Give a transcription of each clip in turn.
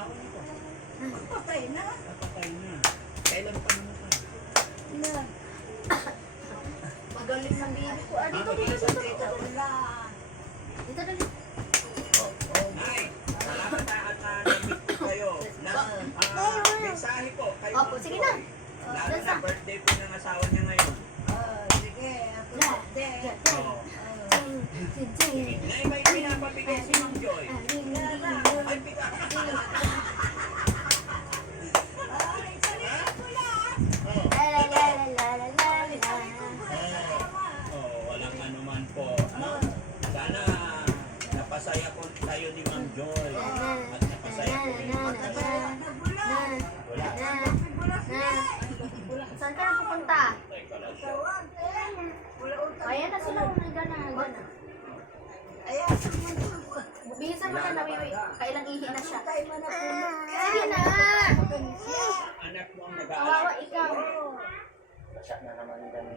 asawa nito? Patay na. Napatay na. Kailan pa namatay? Na. Magaling ng bibi ko. Dito, Magaling dito, sa dito, dito. tao. Dito, dito. Nay, salamat at na-meet ko kayo. Mensahe po kay Opo, Ma'am sige Joy. na. Lalo na birthday po ng asawa niya ngayon. Sige, ako birthday. Oo. Nay, may pinapabigay si Ma'am Joy. May walang anuman po. Sana napasaya po tayo ni Ma'am Joy. At napasaya po rin po tayo. Wala. Saan ka na pupunta? Teka lang. Ayan na sila. Gana. Bihisan mo na nawiwi. Kailang ihi na siya. Sige na. Anak mo ang Kawawa nag-aalala. ikaw. Siya na naman ganun.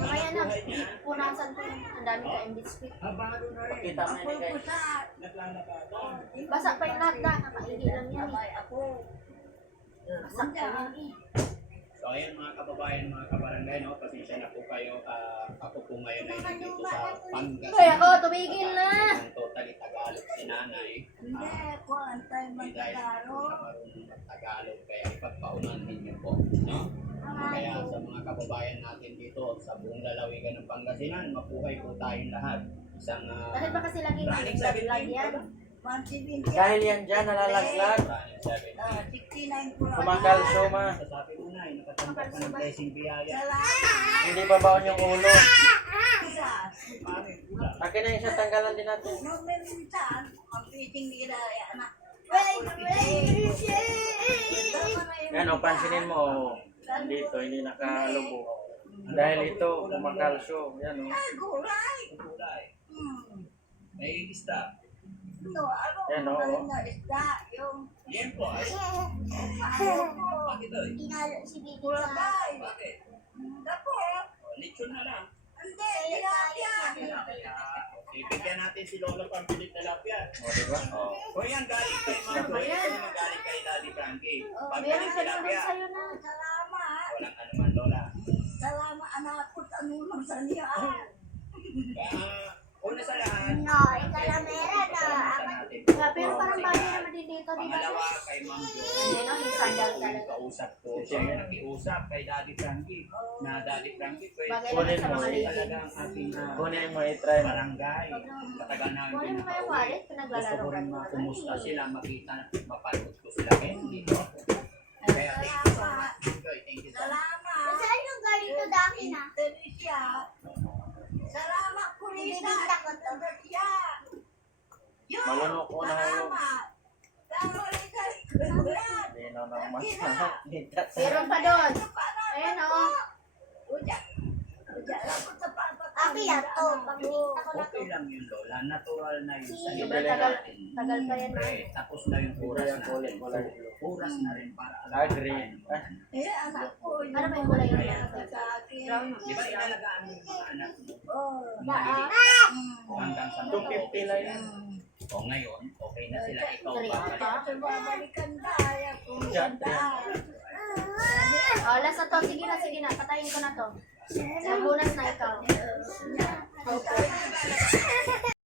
Kaya na. Punasan ko yun. Ang dami ka biscuit. Pakita mo ni guys. Naglalakad. Basa pa yung lahat na. Nakaihi lang yan. Basa pa yan eh. So ayan mga kababayan, mga kabarangay, no? Pasensya na po kayo. Ako po ngayon ay nandito sa Pangasinan. Kaya ako, tumigil na. Ang totally Tagalog si nanay. Hindi dahil marunong mag-Tagalog, kaya ipagpaunahin niyo po. No? Kaya sa mga kababayan natin dito sa buong lalawigan ng Pangasinan, mabuhay po tayong lahat. Isang Bakit ba kasi lagi running nag-vlog 17 yan? po. Dahil yan dyan, nalalaglag. Running 17. Kumakalsyo ma. Sasabi mo na, nakatanggap ka ng blessing biyaya. Hindi babaon yung ulo. Paano yung ulam? Akin na yung siya, tanggalan din natin. Yan o, pansinin mo. Dito, hindi nakalubo. Dahil ito, kumakalsyo. Yan o. Kulay. May isda. Yan o. Yan po ay. Bakit ito? Bakit? Lechon na lang. Ibigyan natin si Lola pambilit tilapia. O, diba? O. O yan, galing kay Ma'am Joy. Ito naman galing kay Daddy Frankie. Pambilit Meron ka naman tilapia. sa'yo na. Walang anuman, Lola. Salamat anak ko, tanong sa niya. Una sa lahat, Pero parang bagay naman din dito, di ba? pangalawa kay Ma'am Joy. Hindi, no? Yung sandal Yung talaga. kausap ko. Siya nakiusap kay Daddy Frankie. Na Daddy Frankie, pwede Bagay naman sa mga lady. talaga ang ating Kunin mo, i-try mo. barangay. Matagal na Kunin mo yung wallet, pinaglalaro Gusto ko ka rin naman. makumusta sila, makita, mapanood ko sila ngayon dito. Kaya thank you so much. Joy, thank you so much. Saan yung galing to daki na? Salamat po rin. Bibinta ko to. Malunok ko na hulog. Hindi na naman. Meron pa doon. Ayan o. Aki yan to. Pambinta ko na to. Okay lang yun, Lola. Natural na yun sa Diba, libro tagal natin. pa yan. Siyempre, tapos na yung oras Yan, kulay, kulay. natin. Oras na rin para alam Agree. Ano ba yung kulay yun? Brown. Di ba inalagaan mo yung mga anak mo? Ba? O hanggang sa 250 lang yan. O ngayon, okay na sila. Ikaw Sorry. babalik. Diyan, Oh, last na to. Sige na. Patayin ko na to. Sa bonus na ikaw. Okay.